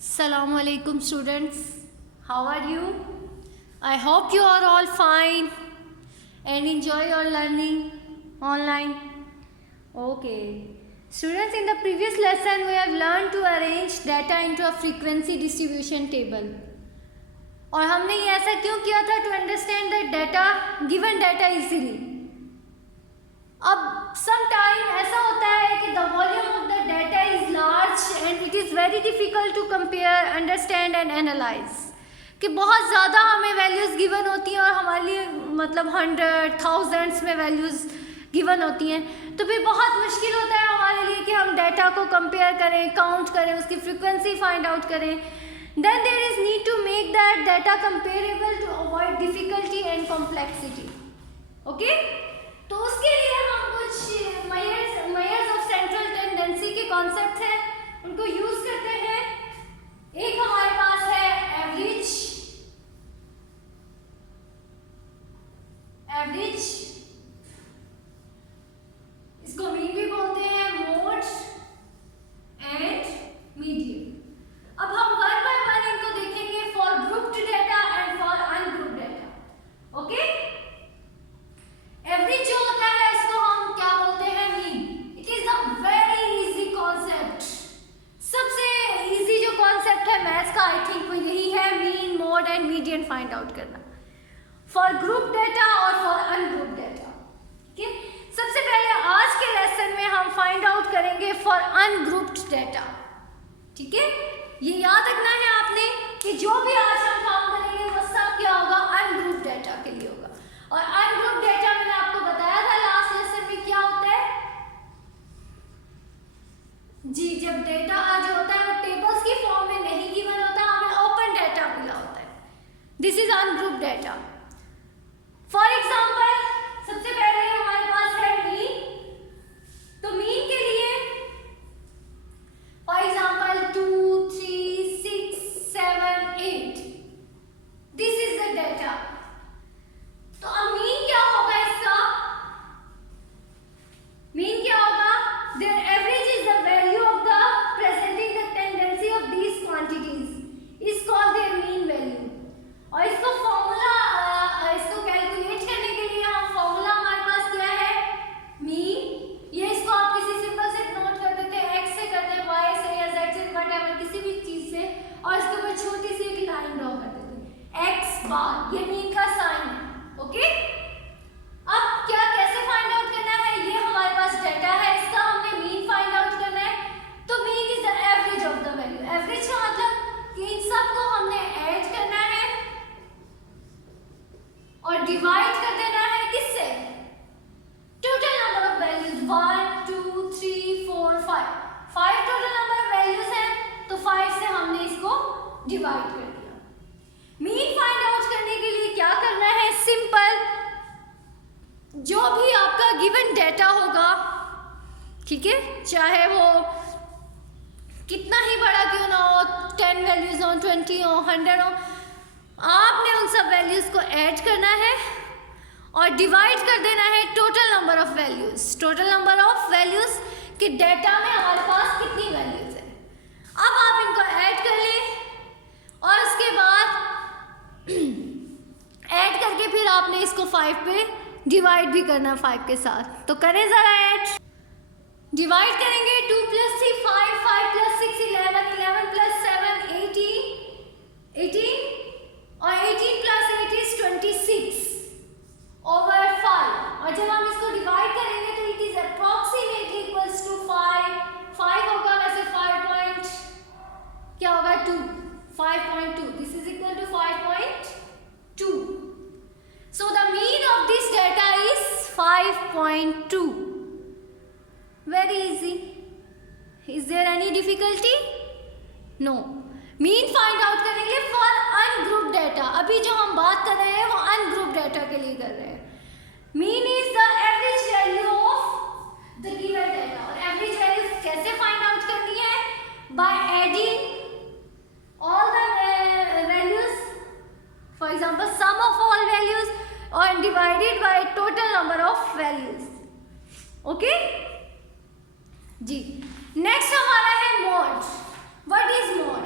Assalamu alaikum students. How are you? I hope you are all fine and enjoy your learning online. Okay. Students, in the previous lesson we have learned to arrange data into a frequency distribution table. और हमने ये ऐसा क्यों किया था? To understand the data, given data easily. अब sometime ऐसा होता है कि the volume of the data is large and it is very difficult to compare, understand and analyze. कि बहुत ज़्यादा हमें वैल्यूज़ गिवन होती हैं और हमारे लिए मतलब 100, thousands में वैल्यूज़ गिवन होती हैं, तो फिर बहुत मुश्किल होता है हमारे लिए कि हम डाटा को कंपेयर करें, काउंट करें, उसकी फ्रीक्वेंसी फाइंड आउट करें. Then there is need to make that data comparable to avoid difficulty and complexity. Okay? तो उसके लिए हम कुछ मेयर्स ऑफ सेंट्रल टेंडेंसी के कॉन्सेप्ट हैं, उनको यूज करते हैं. एक हमारे पास है एवरेज. इसको मीन भी बोलते हैं, मोड एंड मीडियन. अब हम वन बाय वन इनको देखेंगे for grouped data and for ungrouped data. Okay? Average जो होता है इसको हम क्या बोलते हैं? Mean. It is a very easy concept. सबसे इजी जो कॉन्सेप्ट है मैथ्स का, आई थिंक वो यही है, mean, mode and median find out करना फॉर ग्रुप डाटा और फॉर अनग्रुप डाटा. ठीक है, सबसे पहले आज के लेसन में हम फाइंड आउट करेंगे फॉर अनग्रुप्ड डाटा. ठीक है, ये याद रखना है आपने कि जो भी आज हम काम करेंगे वो सब क्या होगा? अनग्रुप्ड डाटा के लिए होगा. और अनग्रुप्ड डाटा मैंने आपको बताया था लास्ट लेसन में क्या होता है जी. जब डाटा जो होता है वो टेबल्स की फॉर्म में नहीं गिवन होता, हमें ओपन डाटा मिला होता है. This is ungrouped data. For example सबसे पहले हमारे पास है मीन. तो मीन के लिए for example 2, 3, 6, 7, 8. This is the data. तो अब मीन क्या होगा इसका? मीन क्या होगा? There average is the value of the presenting the tendency of these quantities is called there mean value. और इसको फॉर्मूला, इसको कैलकुलेट करने के लिए हम फॉर्मूला हमारे पास क्या है? मीन. ये इसको आप किसी सिंबल से नोट कर देते हैं, एक्स से करते हैं, वाई से या जेड से, व्हाटएवर, किसी भी चीज से, और इसके ऊपर छोटी सी एक लाइन ड्रॉ कर देते हैं, एक्स बार. ये मीन का साइन है. ओके? अब क्या कैसे फाइंड आउट करना है? ये हमारे पास डाटा है, इसका हमने मीन फाइंड आउट करना है. तो mean is the average of the value. Average का मतलब कि इन सबको हमने ऐड करना है और डिवाइड कर देना है किससे? Total number of values 1, 2, 3, 4, 5. 5 total number of values हैं, तो 5 से हमने इसको डिवाइड कर दिया. मीन फाइंड आउट करने के लिए क्या करना है? सिंपल. जो भी आपका गिवन डाटा होगा, ठीक है, चाहे वो कितना ही बड़ा क्यों ना हो, 10 वैल्यूज हो, 20 हो, 100 हो, आपने उन सब वैल्यूज को ऐड करना है और डिवाइड कर देना है total number of values. Total number of values के डाटा में हमारे पास कितनी वैल्यूज है. अब आप इनको ऐड कर लें और उसके बाद ऐड करके फिर आपने इसको 5 पे डिवाइड भी करना 5 के साथ. तो करें जरा ऐड. डिवाइड करेंगे 2 + 3 5, 5 + 6 11, 11 + 7 18, 18 और 18 + 8 is 26 over 5. और जब हम इसको डिवाइड करेंगे तो it is approximately equals to 5 होगा. वैसे 5 पॉइंट क्या होगा? 2. 5.2. This is equal to 5.2. So the mean of this data is 5.2. Very easy. Is there any difficulty? No. Mean find out करेंगे फॉर अनग्रुप्ड डाटा. अभी जो हम बात कर रहे हैं वो अनग्रुप्ड डाटा के लिए कर रहे हैं. Mean is the average value of the given data. और एवरेज वैल्यू कैसे फाइंड आउट करनी है? By adding all the values, for example sum of all values, और divided by total number of values. Okay ji. Next हमारा है mode. What is mode?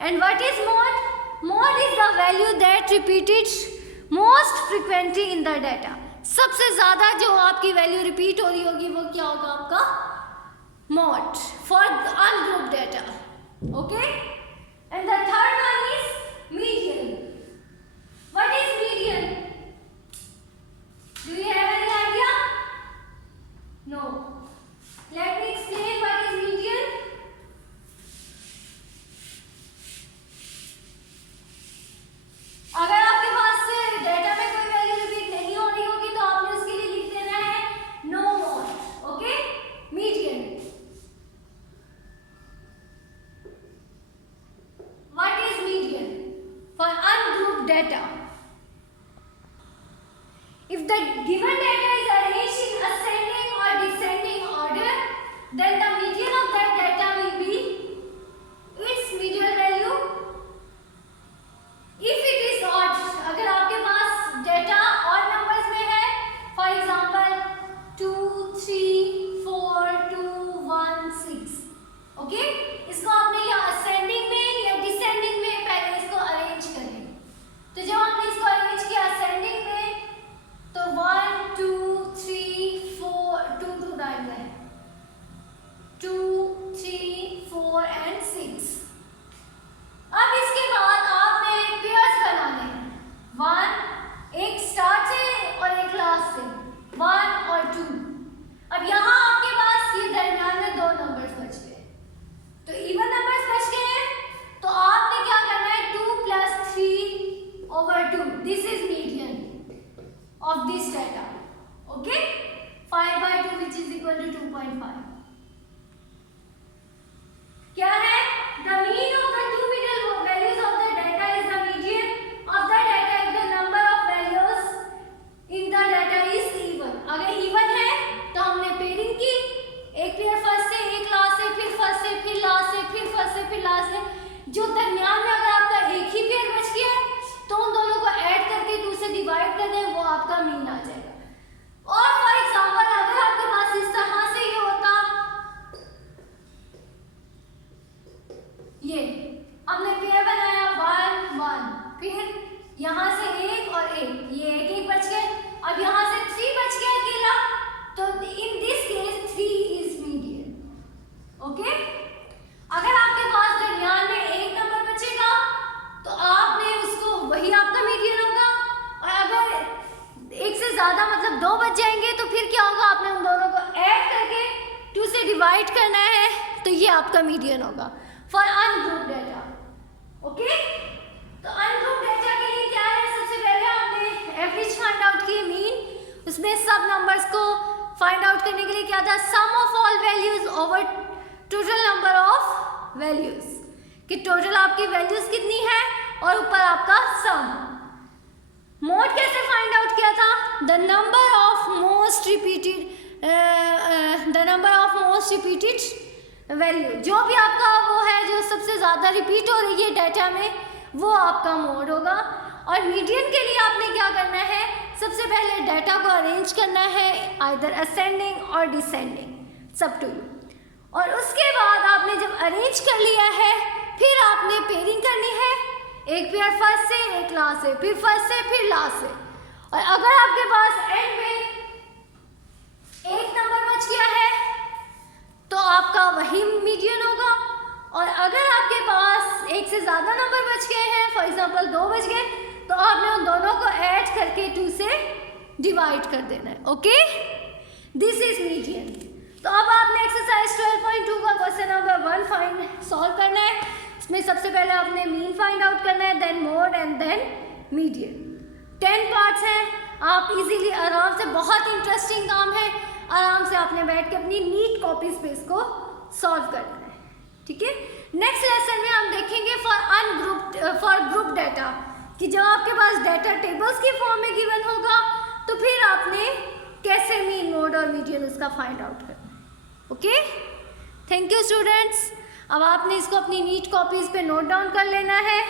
And what is mode? Mode is the value that repeated most frequently in the data. सबसे ज्यादा जो आपकी value repeat हो रही होगी वो क्या होगा आपका? Mode for ungroup data. Okay, and the third one is median. What is median? Do you have any idea? No, let me explain what is median. अगर आपके पास से डाटा में कोई वैल्यू रिपीट नहीं हो रही होगी तो आपने उसके लिए लिख देना है no mode. Okay, median. What is median? For ungrouped data, if the given data is arranged in ascending or descending order, then the median of that data will be its median value. If it is odd, अगर आपके पास data odd numbers में है, for example 2, 3, 4, 2, 1, 6, okay? इसको आपने या ascending में या descending में पहले इसको arrange करें। तो जब आपने इसको arrange किया ascending में तो 1, 2, 3, 4, 2 to डाल है 2, 3, 4 and 6। अब इसके बाद आपने पेयर्स बनाने हैं, 1 एक स्टार्ट से और एक लास्ट से, 1 और 2। अब यहाँ आपके पास ये दरमियान में दो नंबर्स बच गए, तो इवन नंबर्स बच गए हैं, तो आपने क्या करना है 2 + 3/2। This is median of this data. Okay, 5/2 which is equal to 2.5 क्या है? The mean of the two middle values of the data is the median of the data if the number of values in the data is even. अगर even है तो हमने pairing की, एक pair first से, एक लास्ट से, फिर फर्स्ट से, फिर लास्ट से, फिर फर्स्ट से, फिर लास्ट से। जो दरमियान में अगर आपका एक ही पेयर बच गया तो उन दोनों को ऐड करके 2 से डिवाइड कर दें, वो आपका मीन आ जाएगा। और फॉर एग्जांपल अगर आपके पास इस तरह से ये होता, ये हमने पेयर बनाया 1, 1, फिर यहाँ से एक और एक, ये एक एक बच गए, अब यहाँ से 3 बच गया अकेला, तो in this case 3 is median. Okay, अगर आपके पास दरमियान में एक नंबर बचेगा तो आपने उसको, वही आपका मीडियन होगा। और अगर एक से ज्यादा मतलब 2 बच जाएंगे तो फिर क्या होगा? आपने उन दोनों को ऐड करके 2 से डिवाइड करना है, तो ये आपका मीडियन होगा फॉर अनग्रुप्ड डाटा। ओके, तो अनग्रुप्ड डाटा के लिए क्या है? सबसे पहले हमने एवरेज फाइंड आउट की, मीन, उसमें सब नंबर्स को फाइंड आउट करने के लिए क्या था? Sum of all values over total number of values, कि टोटल आपकी वैल्यूज कितनी है और ऊपर आपका सम। मोड कैसे फाइंड आउट किया था? The number of most repeated value, जो भी आपका वो है जो सबसे ज़्यादा रिपीट हो रही है डाटा में, वो आपका मोड होगा। और मीडियन के लिए आपने क्या करना है? सबसे पहले डाटा को अरेंज करना है आइदर असेंडिंग और डिसेंडिंग, सब टू यू। और उसके बाद आपने जब अरेंज कर लिया है, फिर आपने पेयरिंग करनी है, एक पेयर फर्स्ट से, एक लास्ट से, फिर फर्स्ट से, फिर लास्ट से। और अगर आपके पास एंड में एक नंबर बच गया है तो आपका वही मीडियन होगा। और अगर आपके पास एक से ज़्यादा नंबर बच गए हैं, फॉर एग्जांपल 2 बच गए, तो आपने उन दोनों को ऐड करके 2 से डिवाइड कर देना है। Okay, this is median. तो अब आपने एक्सरसाइज 12.2 का क्वेश्चन नंबर 1 सॉल्व करना है। इसमें सबसे पहले आपने मीन फाइंड आउट करना है, then mode and then median. 10 parts हैं, आप इजीली आराम से, बहुत इंटरेस्टिंग काम है, आराम से आपने बैठ के अपनी नीट कॉपीज पे इसको सॉल्व करना है। ठीक है, नेक्स्ट लेसन में हम देखेंगे फॉर ग्रुप डाटा, कि जब आपके पास डाटा टेबल्स की फॉर्म में गिवन होगा तो फिर आपने कैसे मीन, मोड और मीडियन उसका फाइंड आउट करना है। Okay, thank you students. अब आपने इसको अपनी नीट कॉपीज पे नोट डाउन कर लेना है।